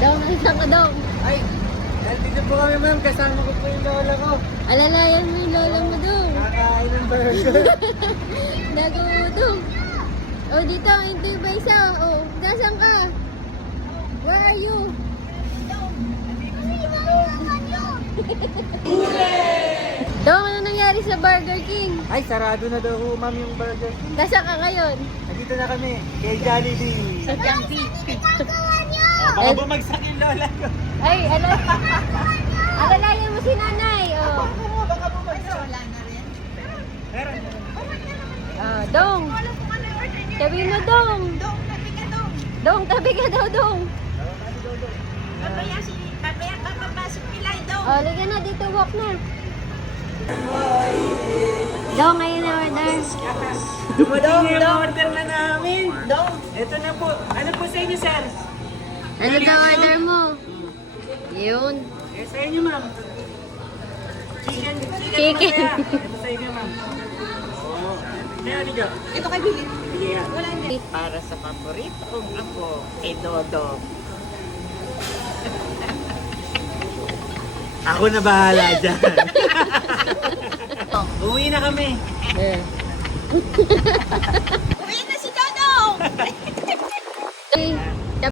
Dong, nakita ko, Dong. Ay, dito po kami ma'am, kasama ko po yung lola ko. Alalayan mo yung lola mo, Dong. Kakain ng burger. Nagutom. Oh, dito, hindi ba isa? Oh, nasaan ka? Where are you? Dong, ano nangyari sa Burger King? Ay, sarado na daw ho ma'am yung burger. Nasaan ka ngayon? Nandito na kami, kay Jollibee. Sa Jollibee. Baka bumagsak yung lola ko. Ay, alalayan mo si nanay. Oh. Baka bumagsak. Wala na rin. Meron. Ah, Dong. Sabi mo, Dong. Dong, tabi ka dong. Dong, tabi ka daw, Dong. Papaya papapasok nila dong. Oh, liga na, dito walk na. Dong, ngayon na order. Dumating yung order na namin. Dong. Ito na po. Ano po sa inyo, sir? Ano na order mo? Yun. Eh, sa inyo, ma'am. Chicken. Chicken. Masaya. Ito sa inyo, ma'am. Oo. Kaya, Liga. Ito kay Billy. Sige, yan. Wala hindi. Para sa paborito kong apo, kay Dodo. Ako na bahala dyan. Uwi na kami. Eh.